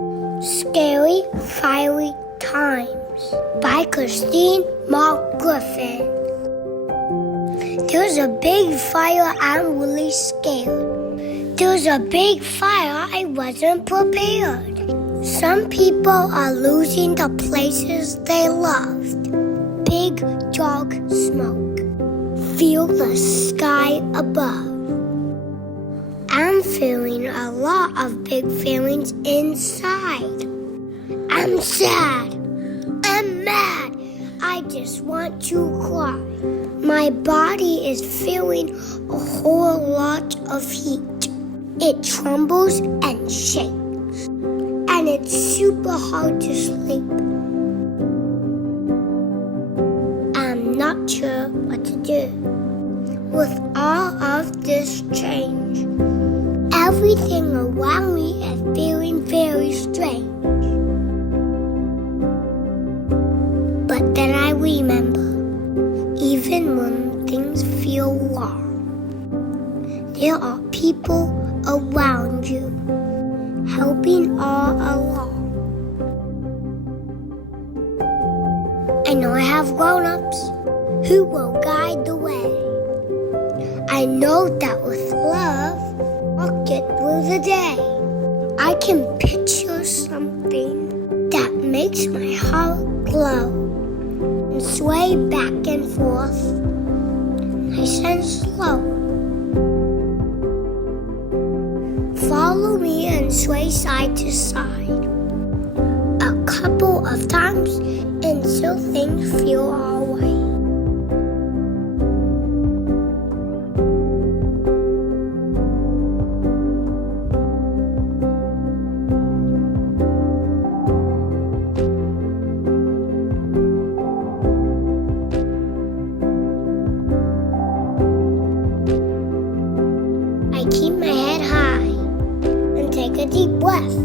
Scary Fiery Times by Christine Mark Griffin. There's a big fire, I'm really scared. There's a big fire, I wasn't prepared. Some people are losing the places they loved. Big dark smoke. Feel the sky above. I'm feeling a lot of big feelings inside. I'm sad. I'm mad. I just want to cry. My body is feeling a whole lot of heat. It trembles and shakes. And it's super hard to sleep. I'm not sure what to do. With all of this change, everything around me is feeling very strange. But then I remember, even when things feel wrong, there are people around you, helping all along. I know I have grown-ups who will guide the way. I know that with love, I'll get through the day. I can picture something that makes my heart glow and sway back and forth, nice and slow. Follow me and sway side to side a couple of times until things feel all right. I keep my head high and take a deep breath.